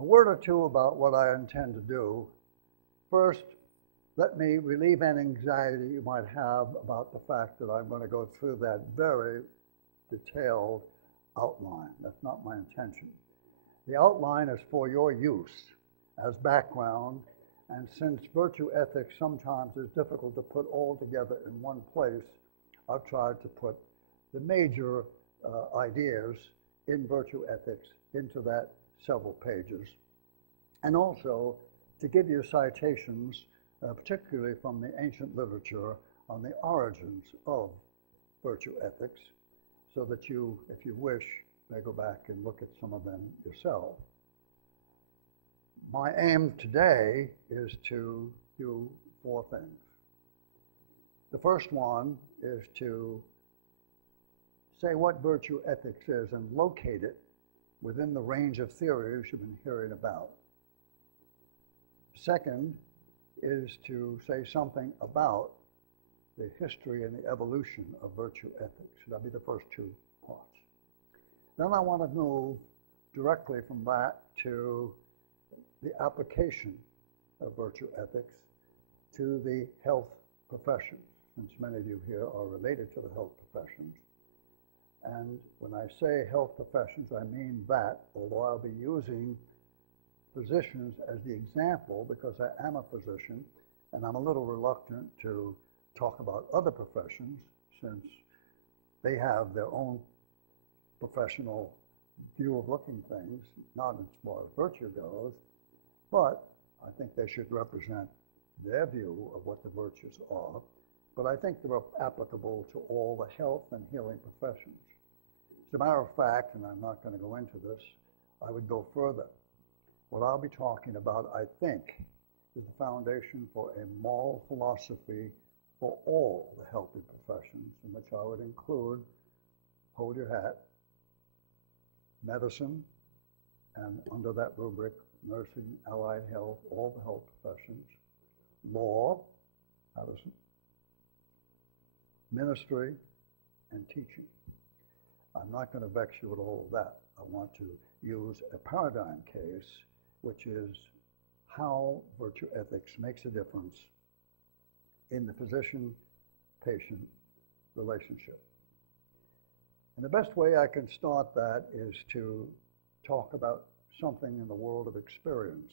A word or two about what I intend to do. First, let me relieve any anxiety you might have about the fact that I'm going to go through that very detailed outline. That's not my intention. The outline is for your use as background, and since virtue ethics sometimes is difficult to put all together in one place, I've tried to put the major ideas in virtue ethics into that several pages, and also to give you citations, particularly from the ancient literature, on the origins of virtue ethics, so that you, if you wish, may go back and look at some of them yourself. My aim today is to do four things. The first one is to say what virtue ethics is and locate it within the range of theories you've been hearing about. Second is to say something about the history and the evolution of virtue ethics. That'll be the first two parts. Then I want to move directly from that to the application of virtue ethics to the health professions, since many of you here are related to the health professions. And when I say health professions, I mean that, although I'll be using physicians as the example because I am a physician, and I'm a little reluctant to talk about other professions since they have their own professional view of looking things, not as far as virtue goes, but I think they should represent their view of what the virtues are. But I think they're applicable to all the health and healing professions. As a matter of fact, and I'm not going to go into this, I would go further. What I'll be talking about, I think, is the foundation for a moral philosophy for all the healthy professions, in which I would include, hold your hat, medicine, and under that rubric, nursing, allied health, all the health professions, law, medicine, ministry, and teaching. I'm not going to vex you with all of that. I want to use a paradigm case, which is how virtue ethics makes a difference in the physician-patient relationship. And the best way I can start that is to talk about something in the world of experience.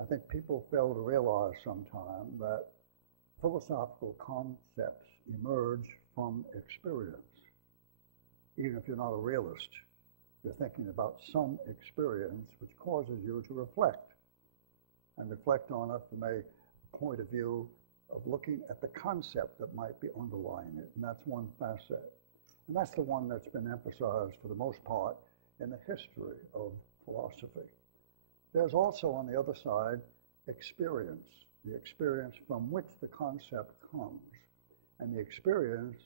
I think people fail to realize sometimes that philosophical concepts emerge from experience. Even if you're not a realist, you're thinking about some experience which causes you to reflect, and reflect on it from a point of view of looking at the concept that might be underlying it, and that's one facet. And that's the one that's been emphasized for the most part in the history of philosophy. There's also on the other side experience, the experience from which the concept comes, and the experience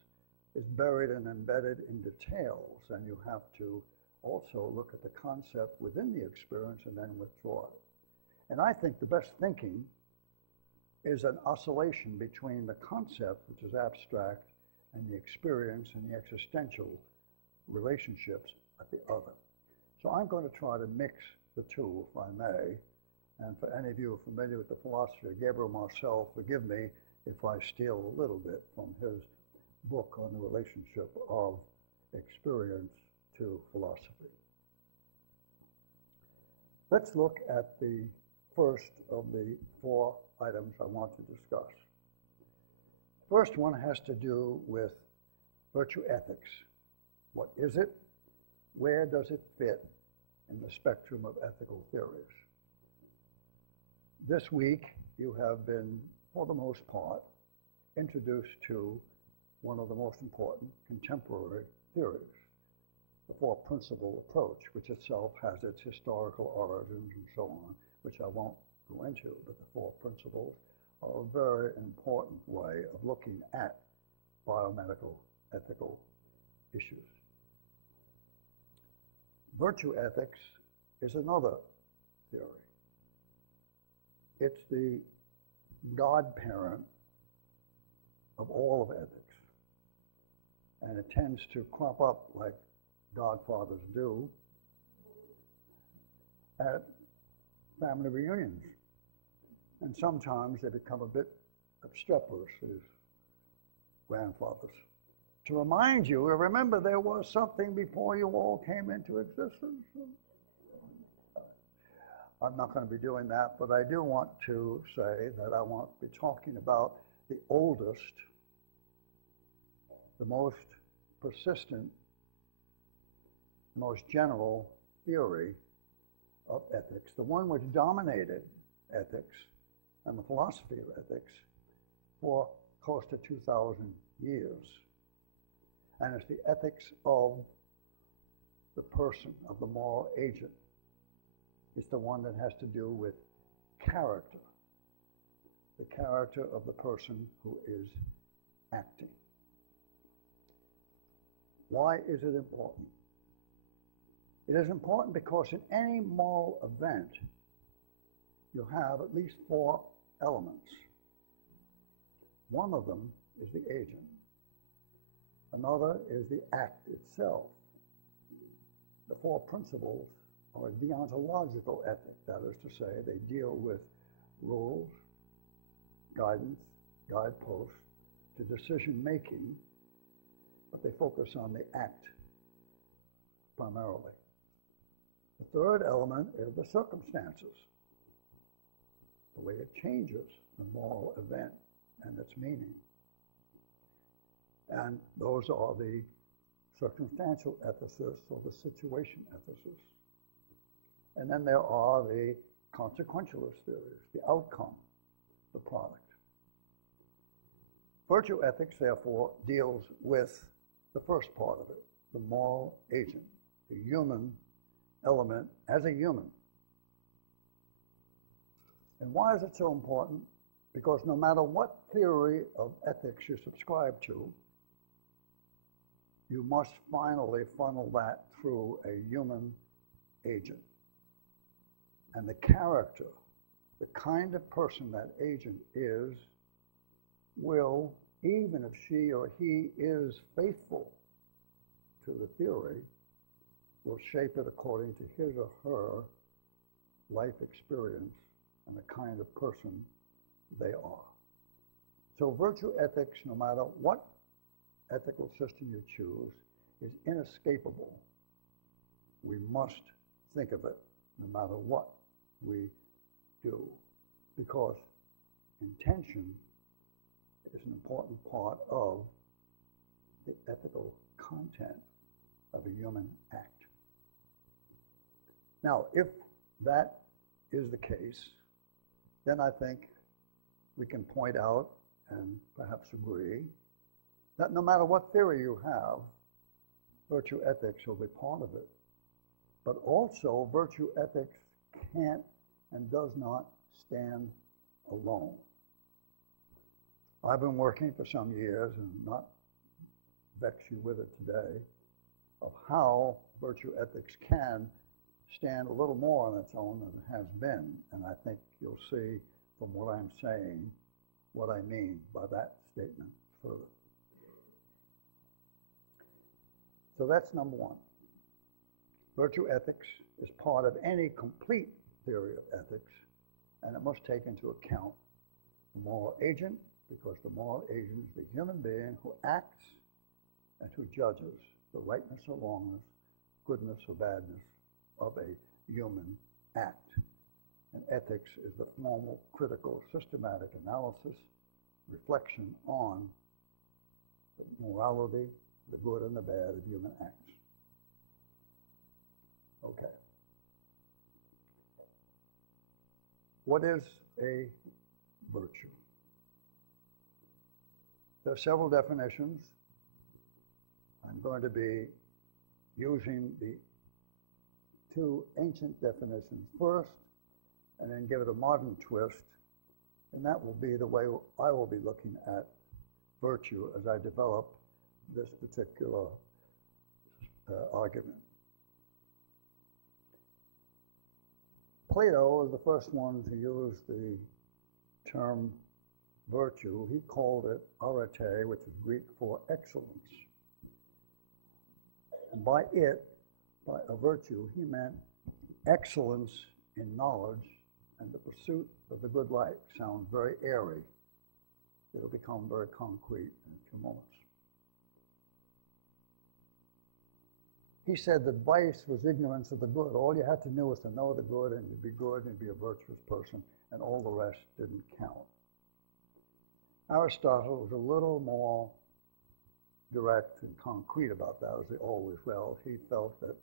is buried and embedded in details, and you have to also look at the concept within the experience and then withdraw it. And I think the best thinking is an oscillation between the concept, which is abstract, and the experience and the existential relationships at the other. So I'm going to try to mix the two, if I may. And for any of you familiar with the philosophy of Gabriel Marcel, forgive me if I steal a little bit from his book on the relationship of experience to philosophy. Let's look at the first of the four items I want to discuss. First one has to do with virtue ethics. What is it? Where does it fit in the spectrum of ethical theories? This week, you have been, for the most part, introduced to one of the most important contemporary theories, the four-principle approach, which itself has its historical origins and so on, which I won't go into, but the four principles are a very important way of looking at biomedical ethical issues. Virtue ethics is another theory. It's the godparent of all of ethics. And it tends to crop up like godfathers do at family reunions. And sometimes they become a bit obstreperous, these grandfathers. To remind you, remember there was something before you all came into existence. I'm not going to be doing that, but I do want to say that I want to be talking about the oldest, the most persistent, most general theory of ethics, the one which dominated ethics and the philosophy of ethics for close to 2,000 years. And it's the ethics of the person, of the moral agent. It's the one that has to do with character, the character of the person who is acting. Why is it important? It is important because in any moral event, you have at least 4 elements. One of them is the agent. Another is the act itself. The 4 principles are a deontological ethic, that is to say, they deal with rules, guidance, guideposts to decision making, but they focus on the act primarily. The third element is the circumstances, the way it changes the moral event and its meaning. And those are the circumstantial ethicists or the situation ethicists. And then there are the consequentialist theories, the outcome, the product. Virtue ethics, therefore, deals with the first part of it, the moral agent, the human element as a human. And why is it so important? Because no matter what theory of ethics you subscribe to, you must finally funnel that through a human agent. And the character, the kind of person that agent is, will, even if she or he is faithful to the theory, will shape it according to his or her life experience and the kind of person they are. So virtue ethics, no matter what ethical system you choose, is inescapable. We must think of it no matter what we do, because intention is an important part of the ethical content of a human act. Now, if that is the case, then I think we can point out and perhaps agree that no matter what theory you have, virtue ethics will be part of it. But also, virtue ethics can't and does not stand alone. I've been working for some years, and not vex you with it today, of how virtue ethics can stand a little more on its own than it has been. And I think you'll see from what I'm saying what I mean by that statement further. So that's number one. Virtue ethics is part of any complete theory of ethics, and it must take into account the moral agent, because the moral agent is the human being who acts and who judges the rightness or wrongness, goodness or badness of a human act. And ethics is the formal, critical, systematic analysis, reflection on the morality, the good and the bad of human acts. Okay. What is a virtue? There are several definitions. I'm going to be using the 2 ancient definitions first, and then give it a modern twist, and that will be the way I will be looking at virtue as I develop this particular argument. Plato was the first one to use the term virtue. He called it arete, which is Greek for excellence. And by it, by a virtue, he meant excellence in knowledge and the pursuit of the good life sound very airy. It'll become very concrete in a few moments. He said that vice was ignorance of the good. All you had to do was to know the good, and you'd be good, and you'd be a virtuous person, and all the rest didn't count. Aristotle was a little more direct and concrete about that, as he always will. He felt that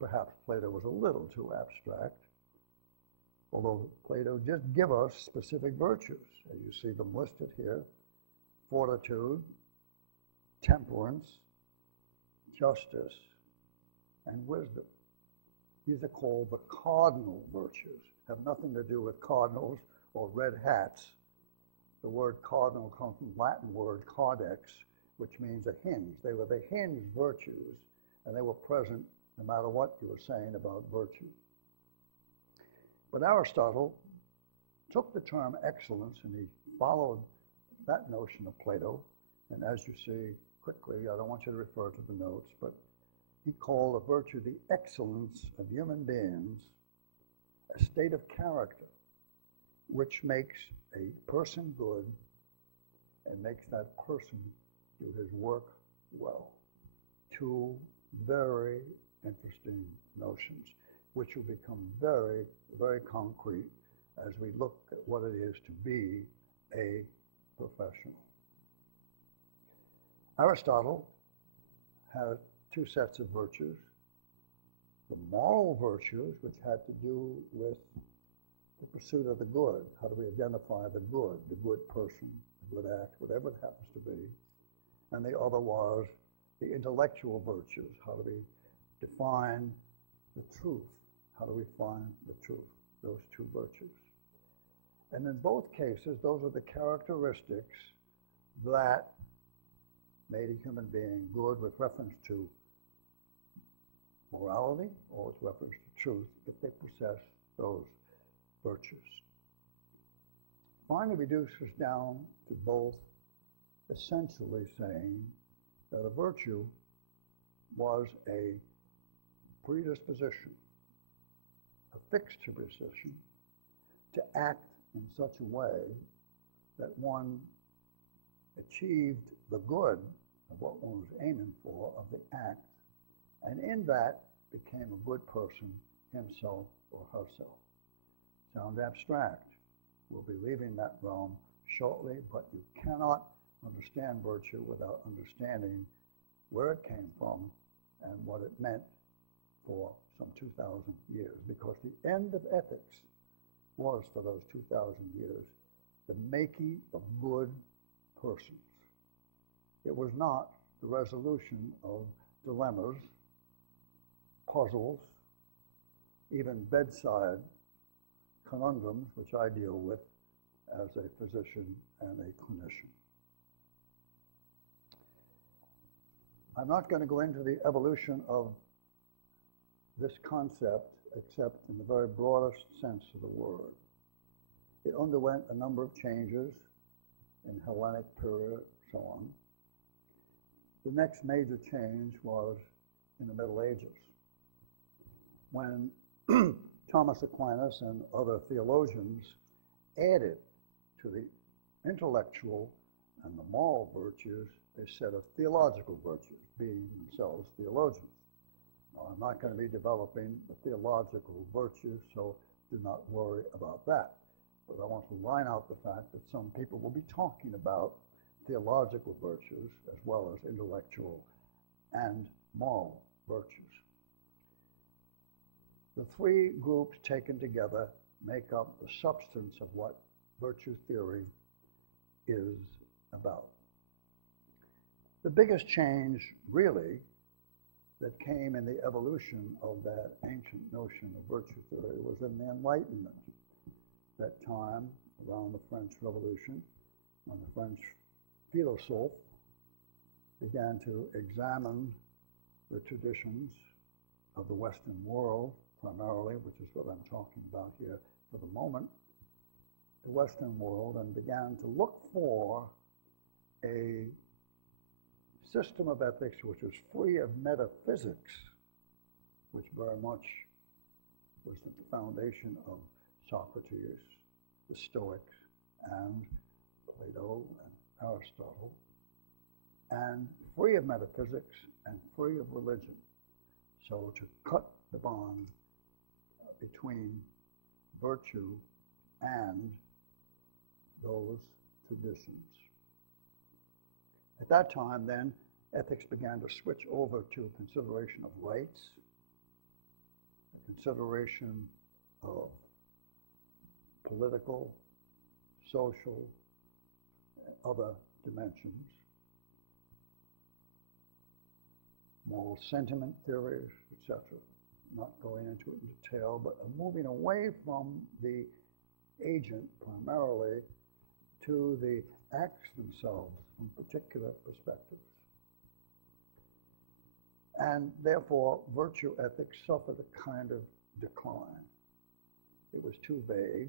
perhaps Plato was a little too abstract, although Plato did give us specific virtues. As you see them listed here: fortitude, temperance, justice, and wisdom. These are called the cardinal virtues. Have nothing to do with cardinals or red hats. The word cardinal comes from the Latin word cardex, which means a hinge. They were the hinge virtues, and they were present no matter what you were saying about virtue. But Aristotle took the term excellence, and he followed that notion of Plato. And as you see quickly, I don't want you to refer to the notes, but he called a virtue the excellence of human beings, a state of character which makes a person good and makes that person do his work well. Two very interesting notions, which will become very, very concrete as we look at what it is to be a professional. Aristotle had two sets of virtues: the moral virtues, which had to do with the pursuit of the good. How do we identify the good person, the good act, whatever it happens to be. And the other was the intellectual virtues. How do we define the truth? How do we find the truth? Those two virtues. And in both cases, those are the characteristics that made a human being good with reference to morality or with reference to truth, if they possess those virtues. Finally reduces down to both essentially saying that a virtue was a predisposition, a fixed disposition, to act in such a way that one achieved the good of what one was aiming for, of the act, and in that became a good person himself or herself. Sounds abstract. We'll be leaving that realm shortly, but you cannot understand virtue without understanding where it came from and what it meant for some 2,000 years, because the end of ethics was, for those 2,000 years, the making of good persons. It was not the resolution of dilemmas, puzzles, even bedside conundrums, which I deal with as a physician and a clinician. I'm not going to go into the evolution of this concept except in the very broadest sense of the word. It underwent a number of changes in Hellenic period, so on. The next major change was in the Middle Ages, when Thomas Aquinas and other theologians added to the intellectual and the moral virtues a set of theological virtues, being themselves theologians. Now, I'm not going to be developing the theological virtues, so do not worry about that. But I want to line out the fact that some people will be talking about theological virtues as well as intellectual and moral virtues. The three groups taken together make up the substance of what virtue theory is about. The biggest change, really, that came in the evolution of that ancient notion of virtue theory was in the Enlightenment. That time, around the French Revolution, when the French philosophes began to examine the traditions of the Western world, primarily, which is what I'm talking about here for the moment, the Western world, and began to look for a system of ethics which was free of metaphysics, which very much was at the foundation of Socrates, the Stoics, and Plato and Aristotle, and free of metaphysics and free of religion. So to cut the bond between virtue and those traditions. At that time, then, ethics began to switch over to consideration of rights, consideration of political, social, and other dimensions, moral sentiment theories, etc. Not going into it in detail, but moving away from the agent primarily to the acts themselves from particular perspectives. And therefore, virtue ethics suffered a kind of decline. It was too vague,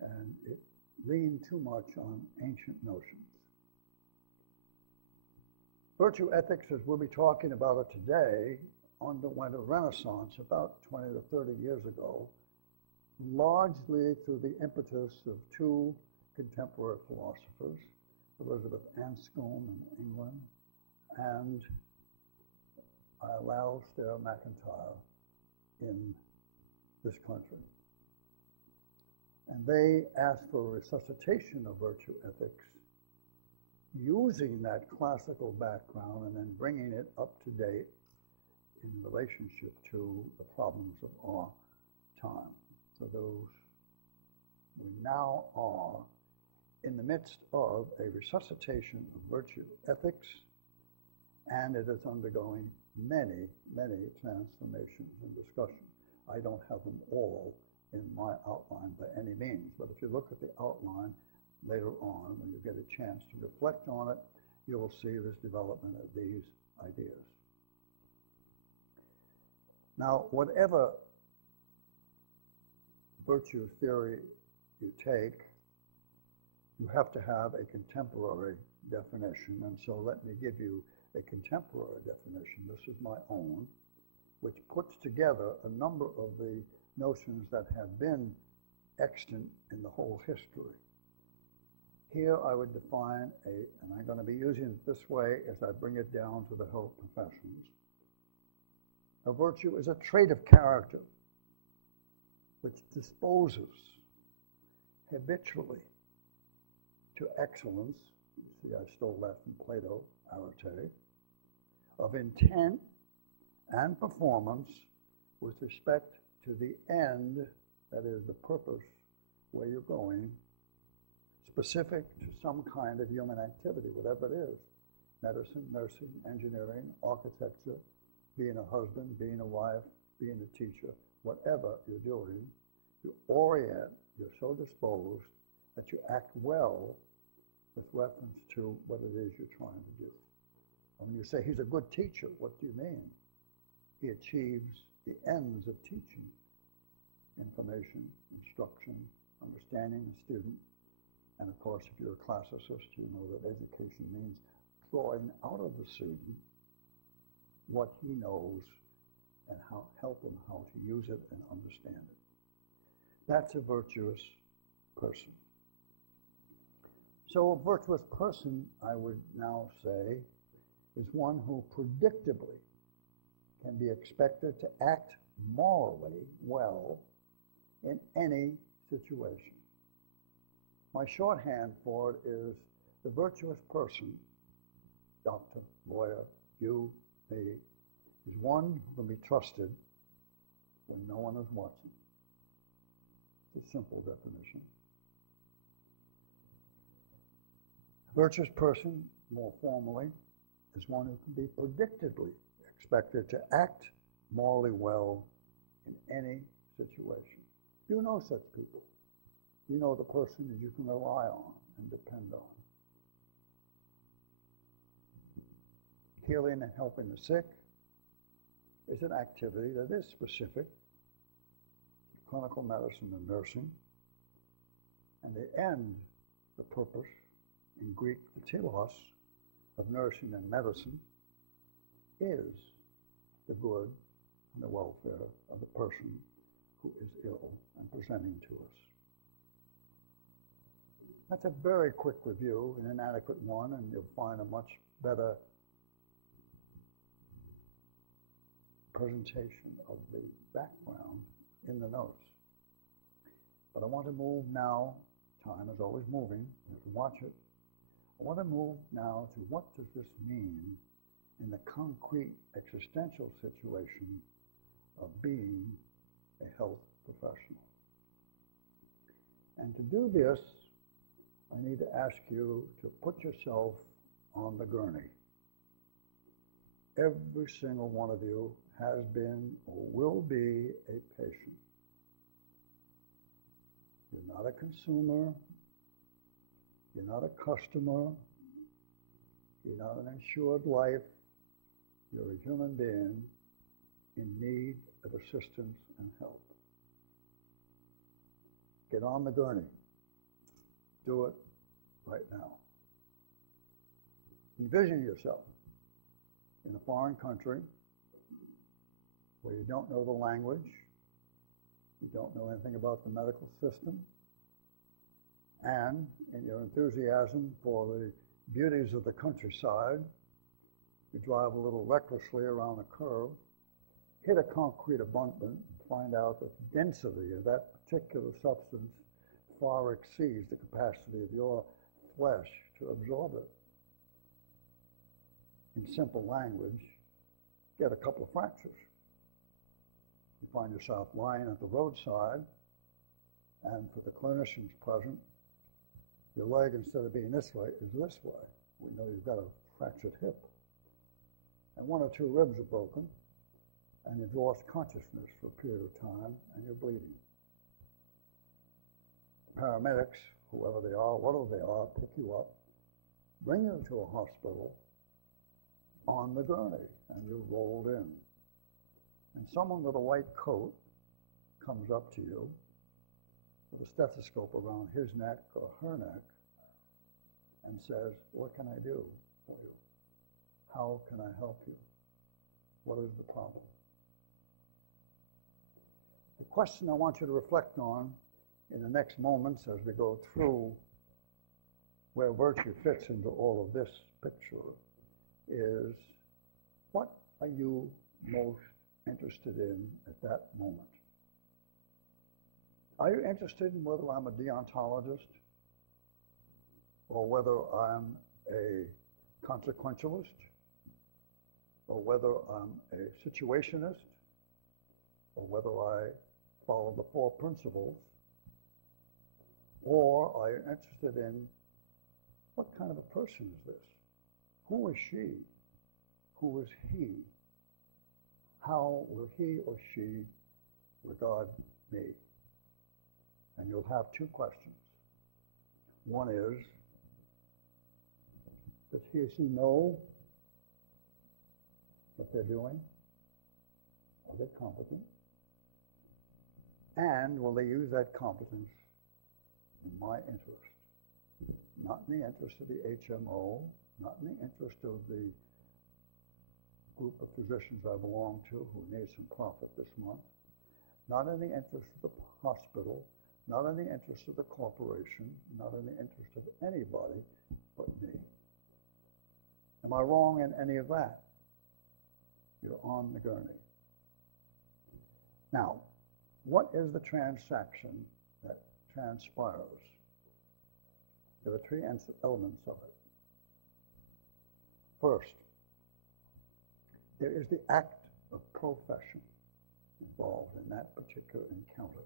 and it leaned too much on ancient notions. Virtue ethics, as we'll be talking about it today, underwent a renaissance about 20 to 30 years ago, largely through the impetus of two contemporary philosophers, Elizabeth Anscombe in England and Alasdair MacIntyre in this country. And they asked for a resuscitation of virtue ethics, using that classical background and then bringing it up to date in relationship to the problems of our time. So those, we now are in the midst of a resuscitation of virtue ethics, and it is undergoing many, many transformations and discussion. I don't have them all in my outline by any means, but if you look at the outline later on, when you get a chance to reflect on it, you will see this development of these ideas. Now, whatever virtue theory you take, you have to have a contemporary definition, and so let me give you a contemporary definition. This is my own, which puts together a number of the notions that have been extant in the whole history. Here I would define and I'm going to be using it this way as I bring it down to the health professions. A virtue is a trait of character which disposes habitually to excellence. You see, I stole that from Plato, arete, of intent and performance with respect to the end, that is the purpose where you're going, specific to some kind of human activity, whatever it is, medicine, nursing, engineering, architecture, being a husband, being a wife, being a teacher, whatever you're doing, you orient, you're so disposed that you act well with reference to what it is you're trying to do. And when you say he's a good teacher, what do you mean? He achieves the ends of teaching, information, instruction, understanding the student. And of course, if you're a classicist, you know that education means drawing out of the student what he knows and how help him how to use it and understand it. That's a virtuous person. So a virtuous person, I would now say, is one who predictably can be expected to act morally well in any situation. My shorthand for it is the virtuous person, doctor, lawyer, you, me, is one who can be trusted when no one is watching. It's a simple definition. A virtuous person, more formally, is one who can be predictably expected to act morally well in any situation. You know such people. You know the person that you can rely on and depend on. Healing and helping the sick is an activity that is specific to clinical medicine and nursing. And the end, the purpose, in Greek, the telos, of nursing and medicine is the good and the welfare of the person who is ill and presenting to us. That's a very quick review, an inadequate one, and you'll find a much better presentation of the background in the notes. But I want to move now, time is always moving, you have to watch it. I want to move now to what does this mean in the concrete existential situation of being a health professional. And to do this, I need to ask you to put yourself on the gurney. Every single one of you has been or will be a patient. You're not a consumer. You're not a customer. You're not an insured life. You're a human being in need of assistance and help. Get on the gurney. Do it right now. Envision yourself in a foreign country where you don't know the language, you don't know anything about the medical system, and in your enthusiasm for the beauties of the countryside, you drive a little recklessly around a curve, hit a concrete abutment, and find out that the density of that particular substance far exceeds the capacity of your flesh to absorb it. In simple language, get a couple of fractures. You find yourself lying at the roadside, and for the clinicians present, your leg, instead of being this way, is this way. We know you've got a fractured hip. And one or two ribs are broken, and you've lost consciousness for a period of time, and you're bleeding. Paramedics, whoever they are, whatever they are, pick you up, bring you to a hospital on the gurney, and you're rolled in. And someone with a white coat comes up to you with a stethoscope around his neck or her neck and says, "What can I do for you? How can I help you? What is the problem?" The question I want you to reflect on in the next moments as we go through where virtue fits into all of this picture is, what are you most interested in at that moment? Are you interested in whether I'm a deontologist or whether I'm a consequentialist or whether I'm a situationist or whether I follow the four principles? Or are you interested in what kind of a person is this? Who is she? Who is he? How will he or she regard me? And you'll have two questions. One is, does he or she know what they're doing? Are they competent? And will they use that competence in my interest? Not in the interest of the HMO, not in the interest of the group of physicians I belong to who need some profit this month, not in the interest of the hospital, not in the interest of the corporation, not in the interest of anybody but me. Am I wrong in any of that? You're on the gurney. Now, what is the transaction that transpires? There are three elements of it. First, there is the act of profession involved in that particular encounter.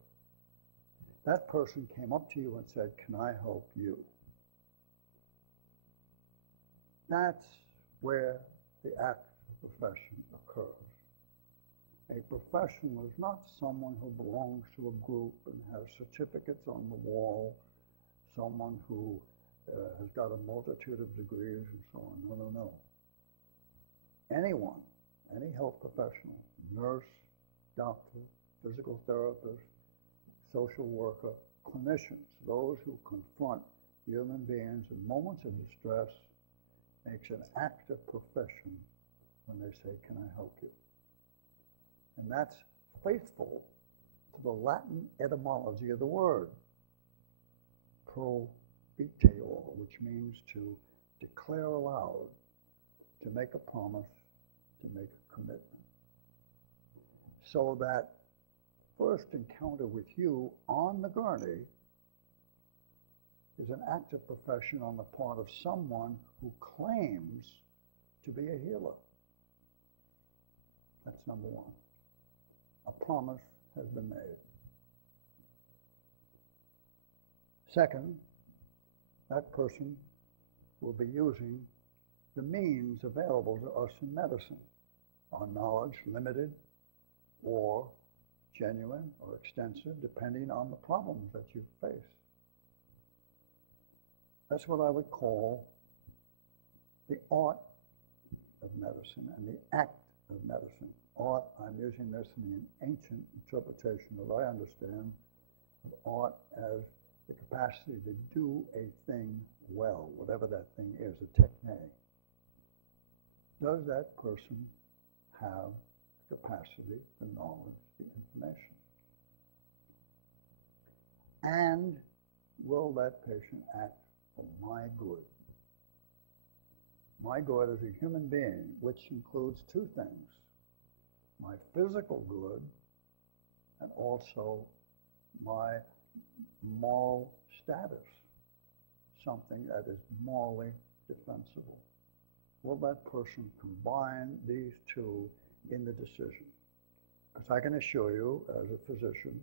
That person came up to you and said, "Can I help you?" That's where the act of profession occurs. A professional is not someone who belongs to a group and has certificates on the wall, someone who has got a multitude of degrees and so on. No, no, no. Anyone, any health professional, nurse, doctor, physical therapist, social worker, clinicians, those who confront human beings in moments of distress, makes an active profession when they say, "Can I help you?" And that's faithful to the Latin etymology of the word, probeteor, which means to declare aloud, to make a promise, to make a commitment. So that first encounter with you on the gurney is an act of profession on the part of someone who claims to be a healer. That's number one. A promise has been made. Second, that person will be using the means available to us in medicine. Our knowledge, limited or genuine or extensive, depending on the problems that you face. That's what I would call the art of medicine and the act of medicine. Art, I'm using this in the ancient interpretation that I understand of art as the capacity to do a thing well, whatever that thing is, a technique. Does that person have the capacity, the knowledge, the information? And will that patient act for my good? My good as a human being, which includes two things: my physical good and also my moral status, something that is morally defensible. Will that person combine these two in the decision? Because I can assure you, as a physician,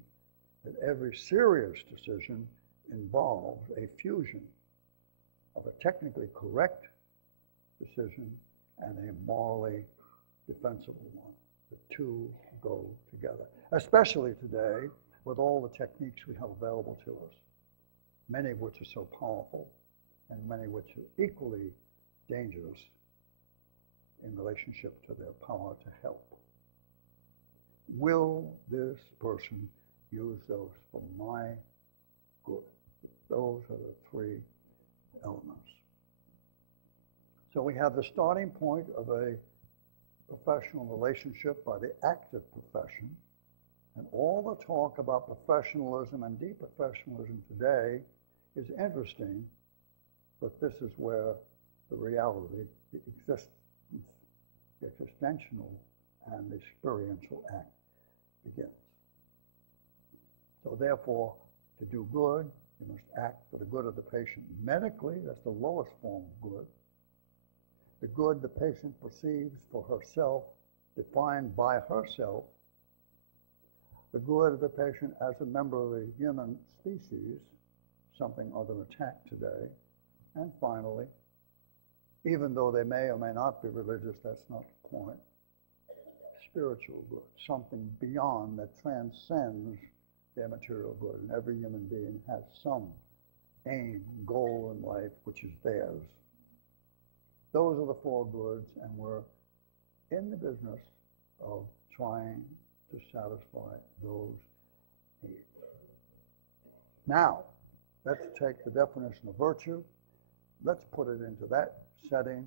that every serious decision involves a fusion of a technically correct decision and a morally defensible one. The two go together, especially today with all the techniques we have available to us, many of which are so powerful and many of which are equally dangerous in relationship to their power to help. Will this person use those for my good? Those are the three elements. So we have the starting point of a professional relationship by the act of profession, and all the talk about professionalism and deprofessionalism today is interesting, but this is where the reality, the existential and the experiential act begins. So therefore, to do good, you must act for the good of the patient. Medically, that's the lowest form of good. The good the patient perceives for herself, defined by herself. The good of the patient as a member of the human species, something under attack today. And finally, even though they may or may not be religious, that's not the point, spiritual good, something beyond that transcends their material good. And every human being has some aim, goal in life, which is theirs. Those are the four goods, and we're in the business of trying to satisfy those needs. Now, let's take the definition of virtue, let's put it into that setting,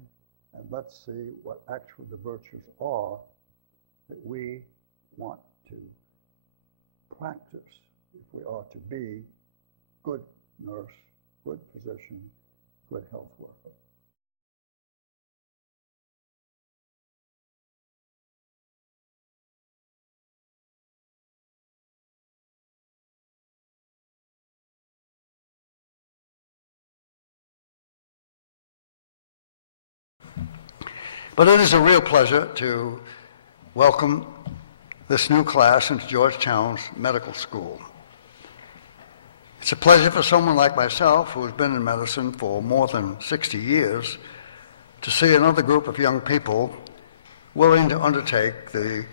and let's see what actually the virtues are that we want to practice if we are to be good nurse, good physician, good health worker. But it is a real pleasure to welcome this new class into Georgetown's medical school. It's a pleasure for someone like myself, who has been in medicine for more than 60 years, to see another group of young people willing to undertake the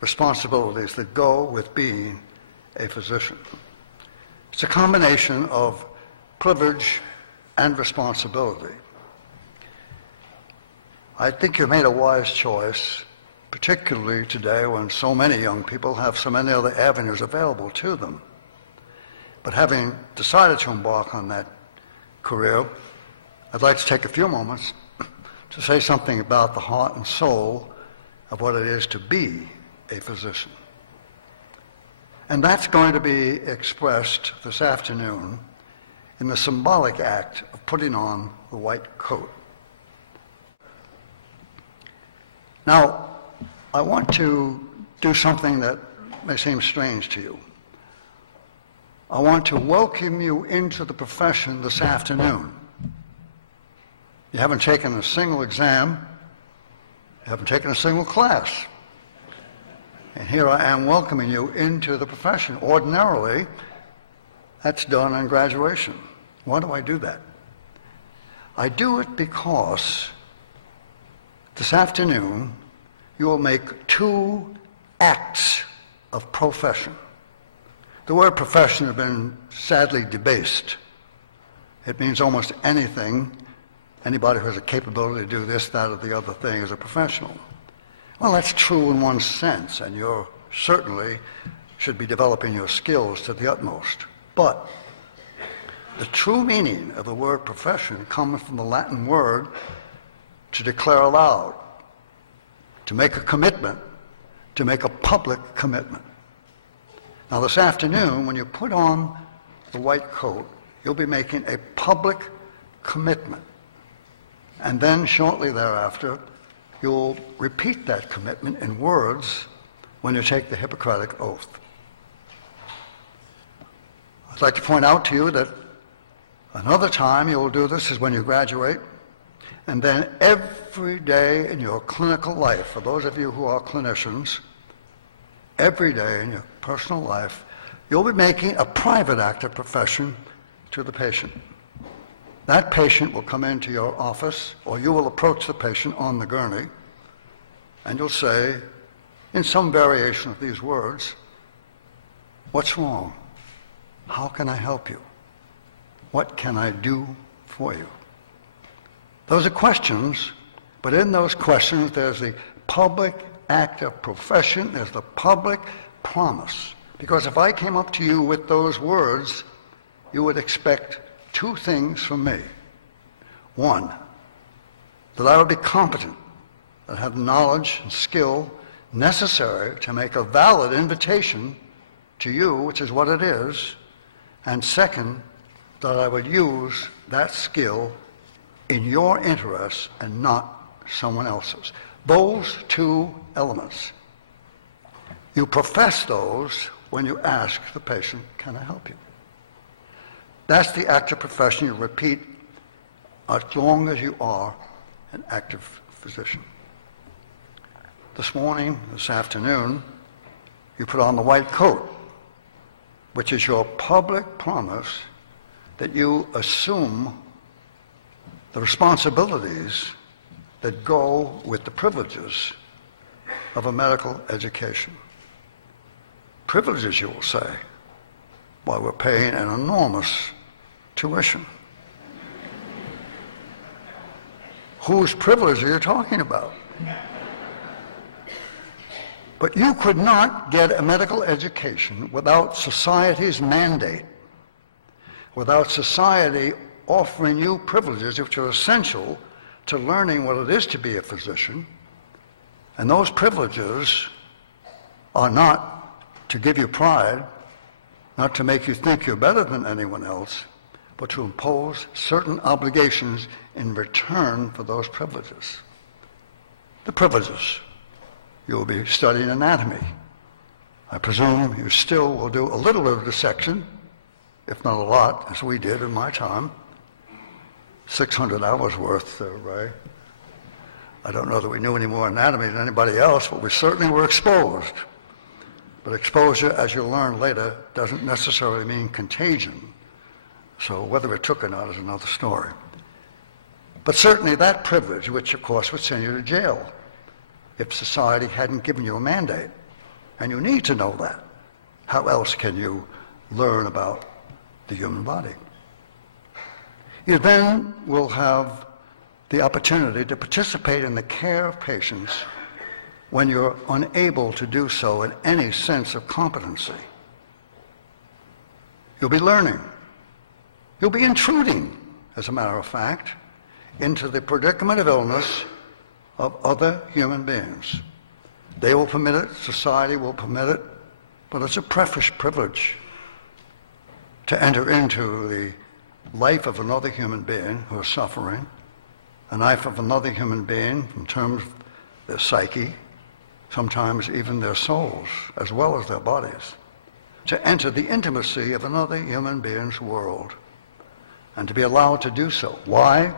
responsibilities that go with being a physician. It's a combination of privilege and responsibility. I think you made a wise choice, particularly today when so many young people have so many other avenues available to them. But having decided to embark on that career, I'd like to take a few moments to say something about the heart and soul of what it is to be a physician. And that's going to be expressed this afternoon in the symbolic act of putting on the white coat. Now, I want to do something that may seem strange to you. I want to welcome you into the profession this afternoon. You haven't taken a single exam, you haven't taken a single class. And here I am welcoming you into the profession. Ordinarily, that's done on graduation. Why do I do that? I do it because this afternoon you will make two acts of profession. The word profession has been sadly debased. It means almost anything. Anybody who has a capability to do this, that, or the other thing is a professional. Well, that's true in one sense, and you certainly should be developing your skills to the utmost. But the true meaning of the word profession comes from the Latin word to declare aloud, to make a commitment, to make a public commitment. Now this afternoon, when you put on the white coat, you'll be making a public commitment. And then shortly thereafter, you'll repeat that commitment in words when you take the Hippocratic Oath. I'd like to point out to you that another time you will do this is when you graduate, and then every day in your clinical life, for those of you who are clinicians, every day in your personal life, you'll be making a private act of profession to the patient. That patient will come into your office, or you will approach the patient on the gurney, and you'll say, in some variation of these words, "What's wrong? How can I help you? What can I do for you?" Those are questions, but in those questions there's the public act of profession, there's the public promise. Because if I came up to you with those words, you would expect two things from me. One, that I would be competent, that I have knowledge and skill necessary to make a valid invitation to you, which is what it is. And second, that I would use that skill in your interests and not someone else's. Those two elements. You profess those when you ask the patient, "Can I help you?" That's the active profession you repeat as long as you are an active physician. This morning, this afternoon, you put on the white coat, which is your public promise that you assume the responsibilities that go with the privileges of a medical education. Privileges, you will say, while we're paying an enormous tuition. Whose privilege are you talking about? But you could not get a medical education without society's mandate, without society offering you privileges which are essential to learning what it is to be a physician. And those privileges are not to give you pride, not to make you think you're better than anyone else, but to impose certain obligations in return for those privileges. The privileges. You will be studying anatomy. I presume you still will do a little bit of dissection, if not a lot, as we did in my time. 600 hours worth, right? I don't know that we knew any more anatomy than anybody else, but we certainly were exposed. But exposure, as you'll learn later, doesn't necessarily mean contagion. So whether it took or not is another story. But certainly that privilege, which of course would send you to jail if society hadn't given you a mandate. And you need to know that. How else can you learn about the human body? You then will have the opportunity to participate in the care of patients when you're unable to do so in any sense of competency. You'll be learning. You'll be intruding, as a matter of fact, into the predicament of illness of other human beings. They will permit it, society will permit it, but it's a precious privilege to enter into the life of another human being who is suffering, a life of another human being in terms of their psyche, sometimes even their souls, as well as their bodies, to enter the intimacy of another human being's world, and to be allowed to do so. Why?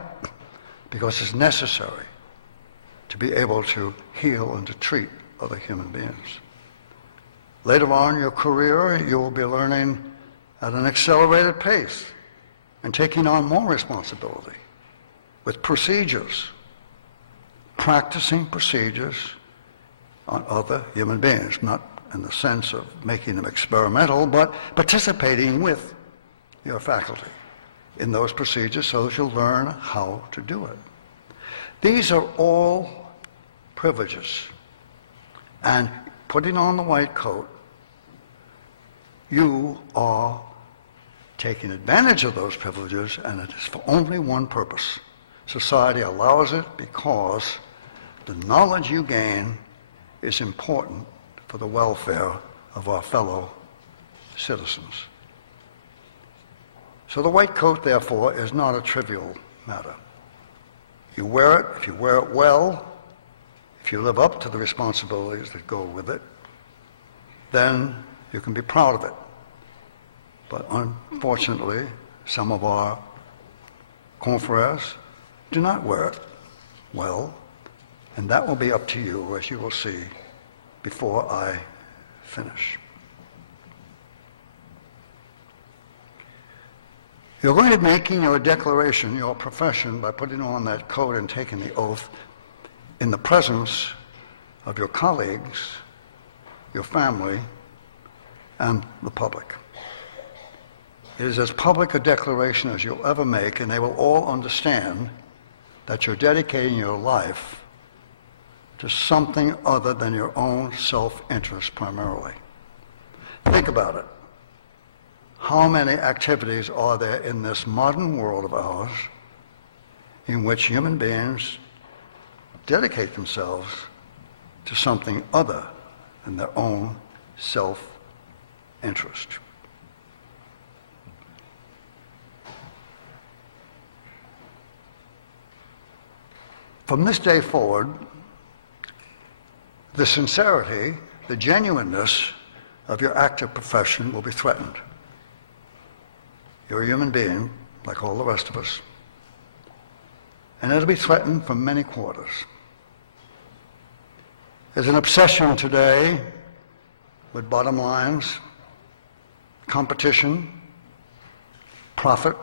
Because it's necessary to be able to heal and to treat other human beings. Later on in your career, you will be learning at an accelerated pace and taking on more responsibility with procedures, practicing procedures on other human beings, not in the sense of making them experimental, but participating with your faculty in those procedures so that you'll learn how to do it. These are all privileges. And putting on the white coat, you are taking advantage of those privileges, and it is for only one purpose. Society allows it because the knowledge you gain is important for the welfare of our fellow citizens. So the white coat, therefore, is not a trivial matter. You wear it, if you wear it well, if you live up to the responsibilities that go with it, then you can be proud of it. But unfortunately, some of our confreres do not wear it well, and that will be up to you, as you will see before I finish. You're going to be making your declaration, your profession, by putting on that coat and taking the oath in the presence of your colleagues, your family, and the public. It is as public a declaration as you'll ever make, and they will all understand that you're dedicating your life to something other than your own self-interest primarily. Think about it. How many activities are there in this modern world of ours in which human beings dedicate themselves to something other than their own self-interest? From this day forward, the sincerity, the genuineness of your active profession will be threatened. You're a human being, like all the rest of us, and it'll be threatened from many quarters. There's an obsession today with bottom lines, competition, profit,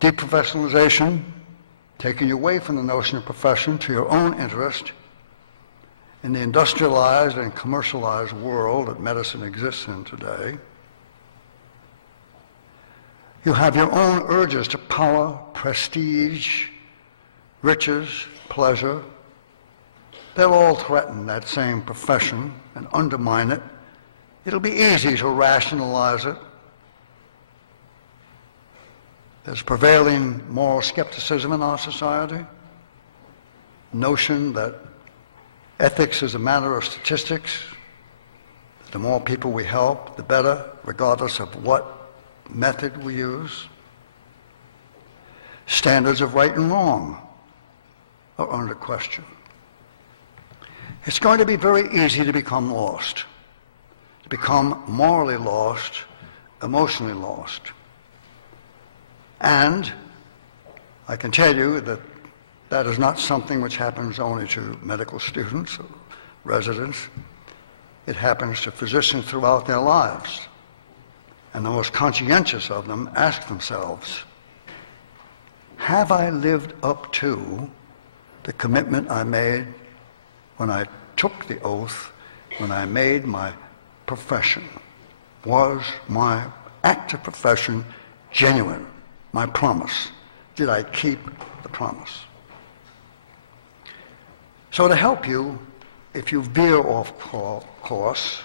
deprofessionalization, taking you away from the notion of profession to your own interest in the industrialized and commercialized world that medicine exists in today. You have your own urges to power, prestige, riches, pleasure. They'll all threaten that same profession and undermine it. It'll be easy to rationalize it. There's prevailing moral skepticism in our society, notion that ethics is a matter of statistics. The more people we help, the better, regardless of what method we use. Standards of right and wrong are under question. It's going to be very easy to become lost, to become morally lost, emotionally lost. And I can tell you that that is not something which happens only to medical students or residents. It happens to physicians throughout their lives. And the most conscientious of them ask themselves, have I lived up to the commitment I made when I took the oath, when I made my profession? Was my active profession genuine? My promise? Did I keep the promise? So to help you, if you veer off course,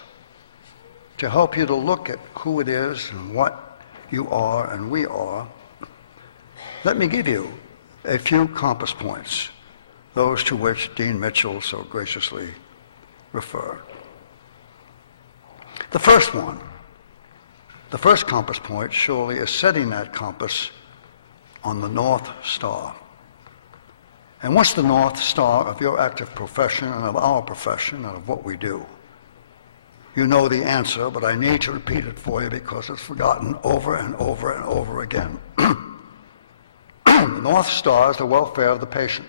to help you to look at who it is and what you are and we are, let me give you a few compass points, those to which Dean Mitchell so graciously referred. The first one, the first compass point, surely is setting that compass on the North Star. And what's the North Star of your active profession and of our profession and of what we do? You know the answer, but I need to repeat it for you because it's forgotten over and over and over again. The North Star is the welfare of the patient.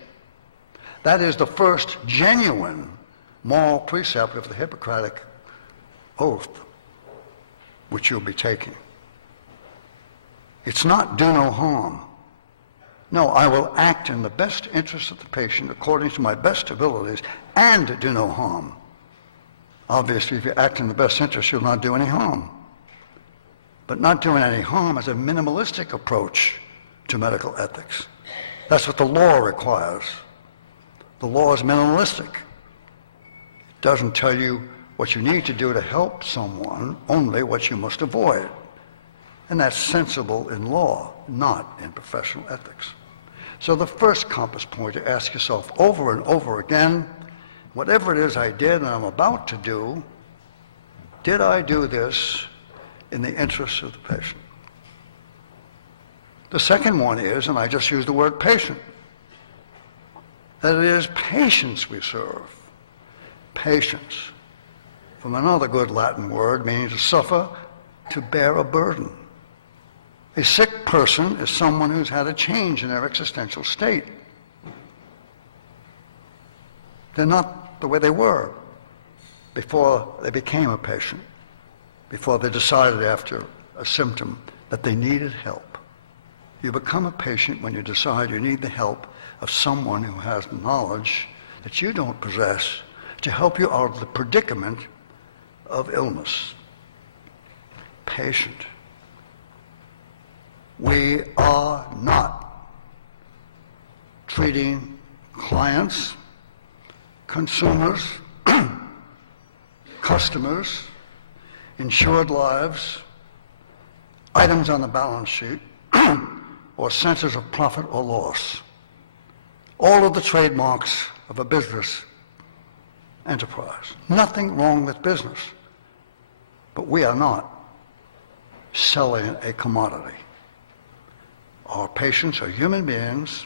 That is the first genuine moral precept of the Hippocratic Oath, which you'll be taking. It's not do no harm. No, I will act in the best interest of the patient according to my best abilities and do no harm. Obviously, if you act in the best interest, you'll not do any harm. But not doing any harm is a minimalistic approach to medical ethics. That's what the law requires. The law is minimalistic. It doesn't tell you what you need to do to help someone, only what you must avoid. And that's sensible in law, not in professional ethics. So the first compass point to ask yourself over and over again, whatever it is I did and I'm about to do, did I do this in the interests of the patient? The second one is, and I just used the word patient, that it is patience we serve. Patience, from another good Latin word, meaning to suffer, to bear a burden. A sick person is someone who's had a change in their existential state. They're not the way they were before they became a patient, before they decided after a symptom that they needed help. You become a patient when you decide you need the help of someone who has knowledge that you don't possess to help you out of the predicament of illness. Patient. We are not treating clients, consumers, customers, insured lives, items on the balance sheet, or centers of profit or loss. All of the trademarks of a business enterprise. Nothing wrong with business. But we are not selling a commodity. Our patients are human beings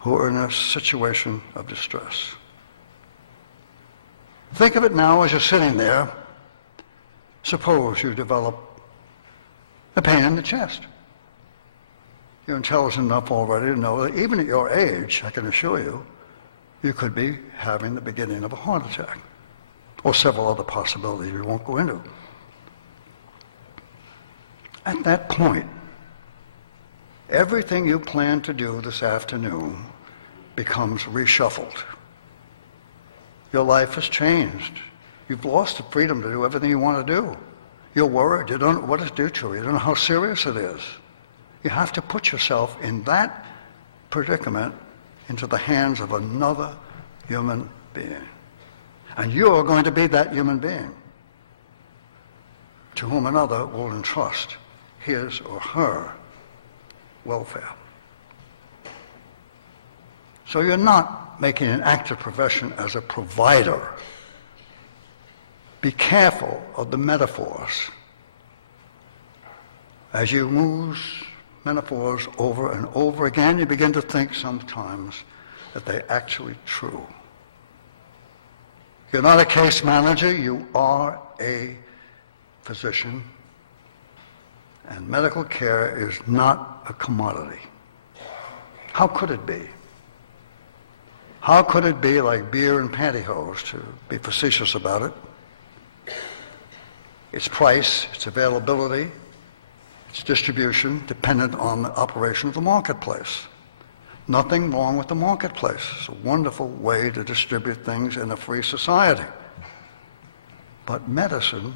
who are in a situation of distress. Think of it now as you're sitting there. Suppose you develop a pain in the chest. You're intelligent enough already to know that even at your age, I can assure you, you could be having the beginning of a heart attack, or several other possibilities we won't go into. At that point, everything you plan to do this afternoon becomes reshuffled. Your life has changed. You've lost the freedom to do everything you want to do. You're worried. You don't know what to do to it. You don't know how serious it is. You have to put yourself in that predicament into the hands of another human being. And you're going to be that human being to whom another will entrust his or her welfare. So you're not making an active profession as a provider. Be careful of the metaphors. As you use metaphors over and over again, you begin to think sometimes that they're actually true. You're not a case manager, you are a physician, and medical care is not a commodity. How could it be? How could it be like beer and pantyhose, to be facetious about it? Its price, its availability, its distribution dependent on the operation of the marketplace. Nothing wrong with the marketplace. It's a wonderful way to distribute things in a free society. But medicine